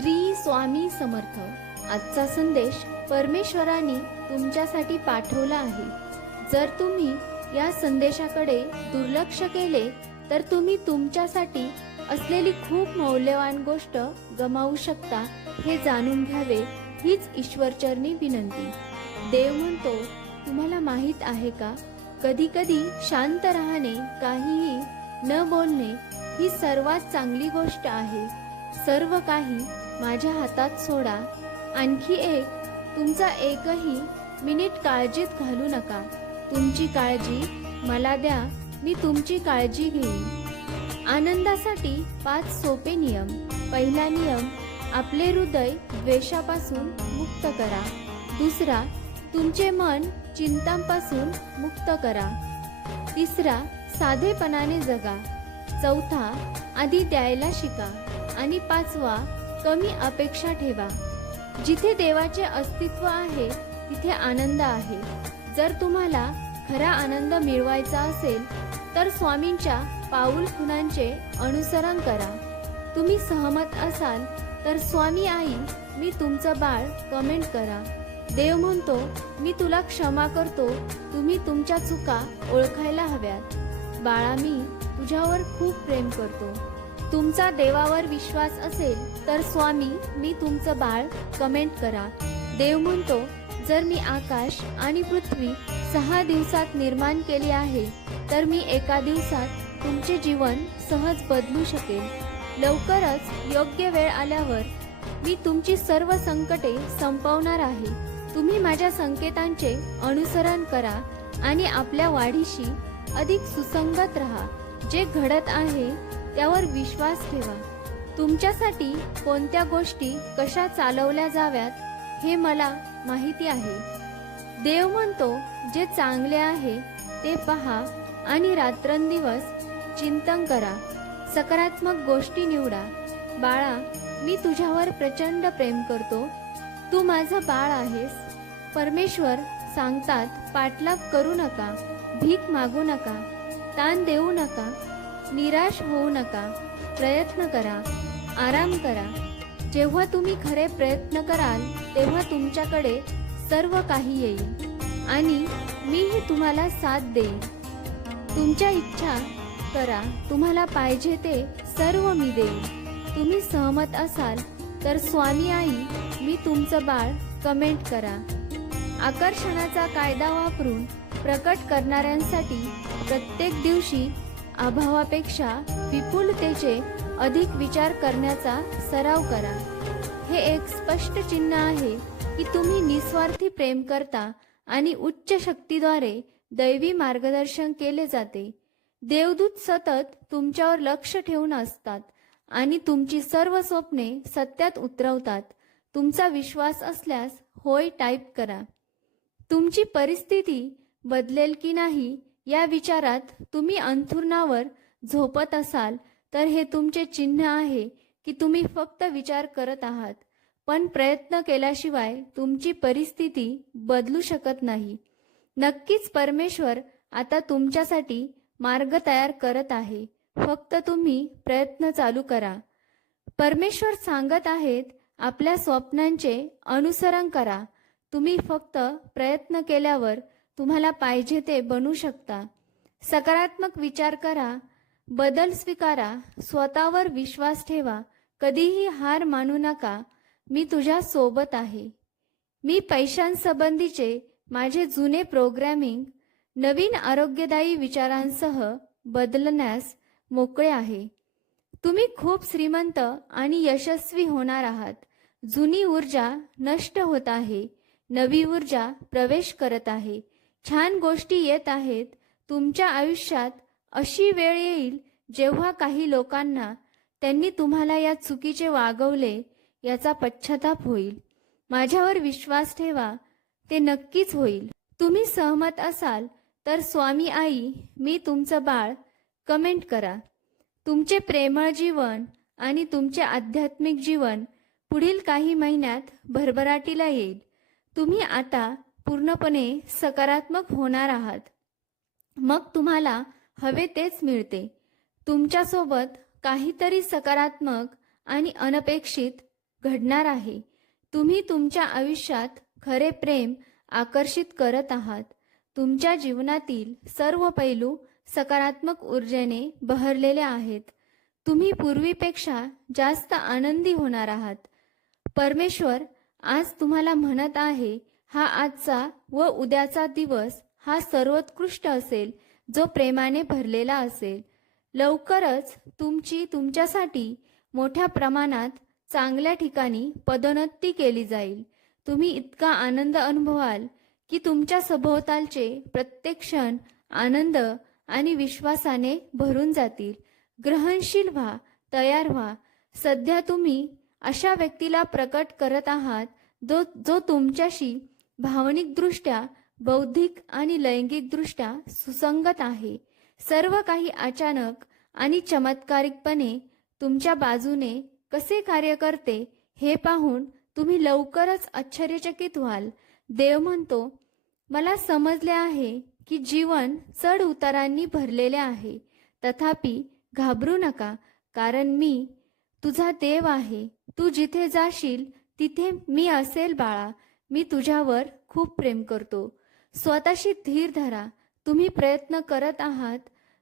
श्री स्वामी समर्थ. आजचा संदेश परमेश्वराने तुमच्यासाठी पाठवला आहे. जर तुम्ही या संदेशाकडे दुर्लक्ष केले तर तुम्ही तुमच्यासाठी असलेली खूप मौल्यवान गोष्ट गमावू शकता. हे जाणून घ्यावे हीच ईश्वरचरणी विनंती. देव म्हणतो, तुम्हाला माहित आहे का, कधी कधी शांत राहणे, काहीही न बोलणे ही सर्वात चांगली गोष्ट आहे. सर्व काही माझ्या हातात सोडा. आणखी एक, तुमचा एकही मिनिट काळजीत घालू नका. तुमची काळजी मला द्या, मी तुमची काळजी घेईन. आनंदासाठी 5 सोपे नियम. पहिला नियम, आपले हृदय द्वेषापासून मुक्त करा. दुसरा, तुमचे मन चिंतांपासून मुक्त करा. तिसरा, साधेपणाने जगा. चौथा, आधी द्यायला शिका. आणि 5वा, कमी अपेक्षा ठेवा. जिथे देवाचे अस्तित्व आहे तिथे आनंद आहे. जर तुम्हाला खरा आनंद मिळवायचा असेल तर स्वामींच्या पाऊल खुणांचे अनुसरण करा. तुम्ही सहमत असाल तर स्वामी आई, मी तुमचं बाळ कमेंट करा. देव म्हणतो, मी तुला क्षमा करतो. तुम्ही तुमच्या चुका ओळखायला हव्यात. बाळा, मी तुझ्यावर खूप प्रेम करतो. तुमचा देवावर विश्वास असेल तर स्वामी, मी तुमचं बाळ कमेंट करा. देव म्हणतो, जर मी आकाश आणि पृथ्वी 6 दिवसात निर्माण केली आहे तर मी एका दिवसात तुमचे जीवन सहज बदलू शकेल. लवकरच योग्य वेळ आल्यावर मी तुमची सर्व संकटे संपवणार आहे. तुम्ही माझ्या संकेतांचे अनुसरण करा आणि आपल्या वाढीशी अधिक सुसंगत राहा. जे घडत आहे त्यावर विश्वास ठेवा. तुमच्यासाठी कोणत्या गोष्टी कशा चालवल्या जाव्यात हे मला माहिती आहे. देव म्हणतो, जे चांगले आहे ते पहा आणि रात्रंदिवस चिंतन करा. सकारात्मक गोष्टी निवडा. बाळा, मी तुझ्यावर प्रचंड प्रेम करतो. तू माझं बाळ आहेस. परमेश्वर सांगतात, पाठलाग करू नका, भीक मागू नका, ताण देऊ नका, निराश होऊ नका. प्रयत्न करा, आराम करा. जेव्हा तुम्ही खरे प्रयत्न कराल तेव्हा तुमच्याकडे सर्व काही येईल आणि मीही तुम्हाला साथ देईन. तुमच्या इच्छा करा, तुम्हाला पाहिजे ते सर्व मी देईन. तुम्ही सहमत असाल तर स्वामी आई, मी तुमचं बाळ कमेंट करा. आकर्षणाचा कायदा वापरून प्रकट करणाऱ्यांसाठी प्रत्येक दिवशी अभावापेक्षा विपुलतेचे अधिक विचार करण्याचा सराव करा. हे एक स्पष्ट चिन्ह आहे की तुम्ही निस्वार्थी प्रेम करता आणि उच्च शक्तीद्वारे दैवी मार्गदर्शन केले जाते. देवदूत सतत तुमच्यावर लक्ष ठेवून असतात आणि तुमची सर्व स्वप्ने सत्यात उतरवतात. तुमचा विश्वास असल्यास होय टाईप करा. तुमची परिस्थिती बदलेल की नाही या विचारात तुम्ही अंथरुणावर झोपत असाल तर हे तुमचे चिन्ह आहे की तुम्ही फक्त विचार करत आहात, पण प्रयत्न केल्याशिवाय तुमची परिस्थिती बदलू शकत नाही. नक्कीच परमेश्वर आता तुमच्यासाठी मार्ग तयार करत आहे. फक्त तुम्ही प्रयत्न चालू करा. परमेश्वर सांगत आहेत, आपल्या स्वप्नांचे अनुसरण करा. तुम्ही फक्त प्रयत्न केल्यावर तुम्हाला पाहिजे ते बनू शकता. सकारात्मक विचार करा, बदल स्वीकारा, स्वतःवर विश्वास ठेवा. कधीही हार मानू नका. मी तुझ्या सोबत आहे. मी पैशांसंबंधीचे माझे जुने प्रोग्रॅमिंग नवीन आरोग्यदायी विचारांसह बदलण्यास मोकळे आहे. तुम्ही खूप श्रीमंत आणि यशस्वी होणार आहात. जुनी ऊर्जा नष्ट होत आहे, नवी ऊर्जा प्रवेश करत आहे. छान गोष्टी येत आहेत. तुमच्या आयुष्यात अशी वेळ येईल जेव्हा काही लोकांना त्यांनी तुम्हाला या चुकीचे वागवले याचा पश्चाताप होईल. माझ्यावर विश्वास ठेवा, ते नक्कीच होईल. तुम्ही सहमत असाल तर स्वामी आई, मी तुमचं बाळ कमेंट करा. तुमचे प्रेमळ जीवन आणि तुमचे आध्यात्मिक जीवन पुढील काही महिन्यात भरभराटीला येईल. तुम्ही आता पूर्णपणे सकारात्मक होणार आहात. मग तुम्हाला हवे तेच मिळते. तुमच्यासोबत काहीतरी सकारात्मक आणि अनपेक्षित घडणार आहे. तुम्ही तुमच्या आयुष्यात खरे प्रेम आकर्षित करत आहात. तुमच्या जीवनातील सर्व पैलू सकारात्मक ऊर्जेने बहरलेले आहेत. तुम्ही पूर्वीपेक्षा जास्त आनंदी होणार आहात. परमेश्वर आज तुम्हाला म्हणत आहे, हा आजचा व उद्याचा दिवस हा सर्वोत्कृष्ट असेल, जो प्रेमाने भरलेला असेल. लवकरच तुमच्यासाठी मोठ्या प्रमाणात चांगल्या ठिकाणी पदोन्नती केली जाईल. तुम्ही इतका आनंद अनुभवाल की तुमच्या सभोवतालचे प्रत्येक क्षण आनंद आणि विश्वासाने भरून जातील. ग्रहणशील व्हा, तयार व्हा. सध्या तुम्ही अशा व्यक्तीला प्रकट करत आहात जो तुमच्याशी भावनिकदृष्ट्या, बौद्धिक आणि लैंगिकदृष्ट्या सुसंगत आहे. सर्व काही अचानक आणि चमत्कारिकपणे तुमच्या बाजूने कसे कार्य करते हे पाहून तुम्ही लवकरच आश्चर्यचकित व्हाल. देव म्हणतो, मला समजले आहे की जीवन चढ उतारांनी भरलेले आहे. तथापि घाबरू नका, कारण मी तुझा देव आहे. तू जिथे जाशील तिथे मी असेल बाळा. मी तुझ्यावर खूप प्रेम करतो. स्वतःशी धीर धरा. तुम्ही प्रयत्न करत आहात.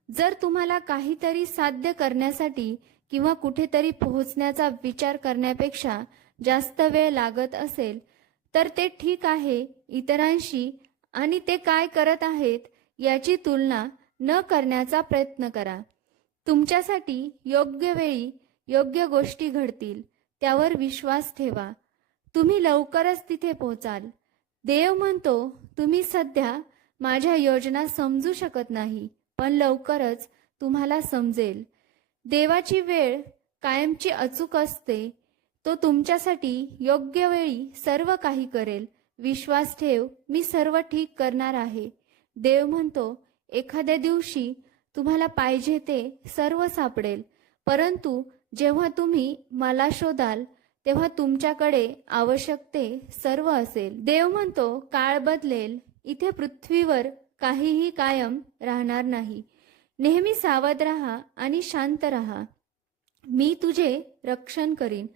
जर तुम्हाला काहीतरी साध्य करण्यासाठी किंवा कुठेतरी पोहोचण्याचा विचार करण्यापेक्षा जास्त वेळ लागत असेल तर ते ठीक आहे. इतरांशी आणि ते काय करत आहेत याची तुलना न करण्याचा प्रयत्न करा. तुमच्यासाठी योग्य वेळी योग्य गोष्टी घडतील, त्यावर विश्वास ठेवा. तुम्ही लवकरच तिथे पोहोचाल. देव म्हणतो, तुम्ही सध्या माझ्या योजना समजू शकत नाही, पण लवकरच तुम्हाला समजेल. देवाची वेळ कायमची अचूक असते. तो तुमच्यासाठी योग्य वेळी सर्व काही करेल. विश्वास ठेव, मी सर्व ठीक करणार आहे. देव म्हणतो, एखाद्या दिवशी तुम्हाला पाहिजे ते सर्व सापडेल, परंतु जेव्हा तुम्ही मला शोधाल तेव्हा तुमच्याकडे आवश्यक ते सर्व असेल. देव म्हणतो, काळ बदलेल. इथे पृथ्वीवर काहीही कायम राहणार नाही. नेहमी सावध राहा आणि शांत राहा. मी तुझे रक्षण करीन,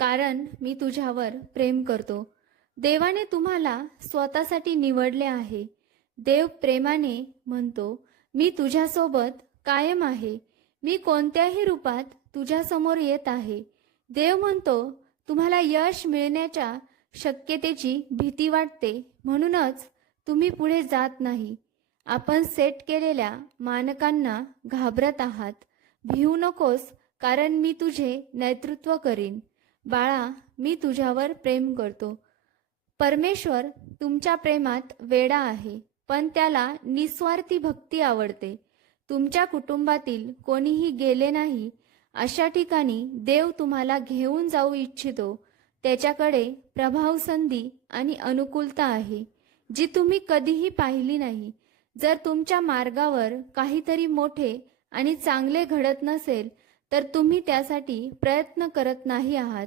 कारण मी तुझ्यावर प्रेम करतो. देवाने तुम्हाला स्वतःसाठी निवडले आहे. देव प्रेमाने म्हणतो, मी तुझ्यासोबत कायम आहे. मी कोणत्याही रूपात तुझ्यासमोर येत आहे. देव म्हणतो, तुम्हाला यश मिळण्याच्या शक्यतेची भीती वाटते, म्हणूनच तुम्ही पुढे जात नाही. आपण सेट केलेल्या मानकांना घाबरत आहात. भिवू नकोस, कारण मी तुझे नेतृत्व करीन. बाळा, मी तुझ्यावर प्रेम करतो. परमेश्वर तुमच्या प्रेमात वेडा आहे, पण त्याला निस्वार्थी भक्ती आवडते. तुमच्या कुटुंबातील कोणीही गेले नाही अशा ठिकाणी देव तुम्हाला घेऊन जाऊ इच्छितो. त्याच्याकडे प्रभाव, संधी आणि अनुकूलता आहे जी तुम्ही कधीही पाहिली नाही. जर तुमच्या मार्गावर काहीतरी मोठे आणि चांगले घडत नसेल तर तुम्ही त्यासाठी प्रयत्न करत नाही आहात.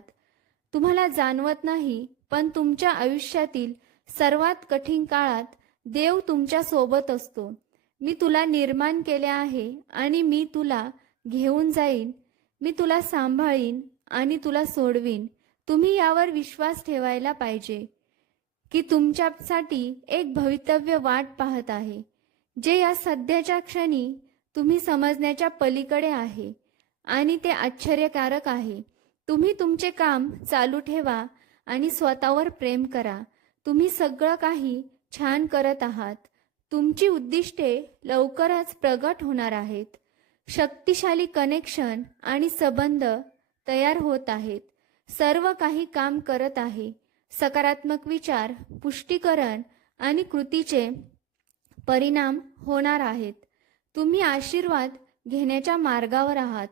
तुम्हाला जाणवत नाही, पण तुमच्या आयुष्यातील सर्वात कठीण काळात देव तुमच्या सोबत असतो. मी तुला निर्माण केले आहे आणि मी तुला घेऊन जाईन. मी तुला सांभाळीन आणि तुला सोडवीन. तुम्ही यावर विश्वास ठेवायला पाहिजे की तुमच्यासाठी एक भवितव्य वाट पाहत आहे, जे या सध्याच्या क्षणी तुम्ही समजण्याच्या पलीकडे आहे आणि ते आश्चर्यकारक आहे. तुम्ही तुमचे काम चालू ठेवा आणि स्वतःवर प्रेम करा. तुम्ही सगळं काही छान करत आहात. तुमची उद्दिष्टे लवकरच प्रगट होणार आहेत. शक्तिशाली कनेक्शन आणि संबंध तयार होत आहेत. सर्व काही काम करत आहे. सकारात्मक विचार, पुष्टीकरण आणि कृतीचे परिणाम होणार आहेत. तुम्ही आशीर्वाद घेण्याच्या मार्गावर आहात.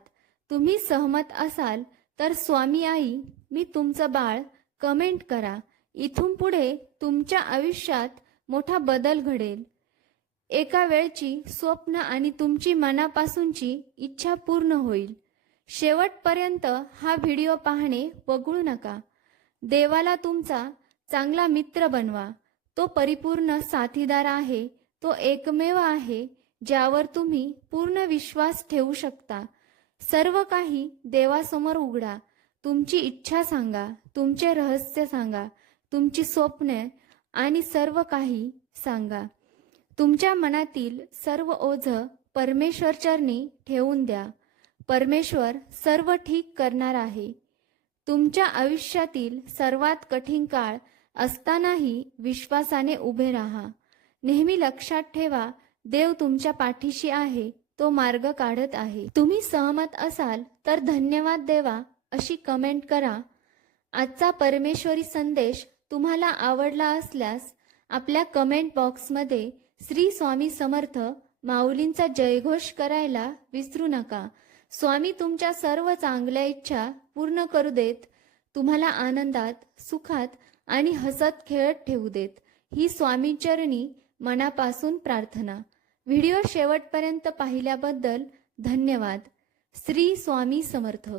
तुम्ही सहमत असाल तर स्वामी आई, मी तुमचं बाळ कमेंट करा. इथून पुढे तुमच्या आयुष्यात मोठा बदल घडेल. एका वेळची स्वप्न आणि तुमची मनापासूनची इच्छा पूर्ण होईल. शेवटपर्यंत हा व्हिडिओ पाहणे वगळू नका. देवाला तुमचा चांगला मित्र बनवा. तो परिपूर्ण साथीदार आहे. तो एकमेव आहे ज्यावर तुम्ही पूर्ण विश्वास ठेवू शकता. सर्व काही देवासमोर उघडा. तुमची इच्छा सांगा, तुमचे रहस्य सांगा, तुमची स्वप्ने आणि सर्व काही सांगा. तुमच्या मनातील सर्व ओझं परमेश्वर चरणी ठेवून द्या. परमेश्वर सर्व ठीक करणार आहे. तुमच्या आयुष्यातील सर्वात कठीण काळ असतानाही विश्वासाने उभे राहा. नेहमी लक्षात ठेवा, देव तुमच्या पाठीशी आहे, तो मार्ग काढत आहे. तुम्ही सहमत असाल तर धन्यवाद देवा अशी कमेंट करा. आजचा परमेश्वरी संदेश तुम्हाला आवडला असल्यास आपल्या कमेंट बॉक्समध्ये श्री स्वामी समर्थ माऊलींचा जयघोष करायला विसरू नका. स्वामी तुमच्या सर्व चांगल्या इच्छा पूर्ण करू देत, तुम्हाला आनंदात, सुखात आणि हसत खेळत ठेवू देत, ही स्वामीचरणी मनापासून प्रार्थना. व्हिडिओ शेवटपर्यंत पाहिल्याबद्दल धन्यवाद. श्री स्वामी समर्थ.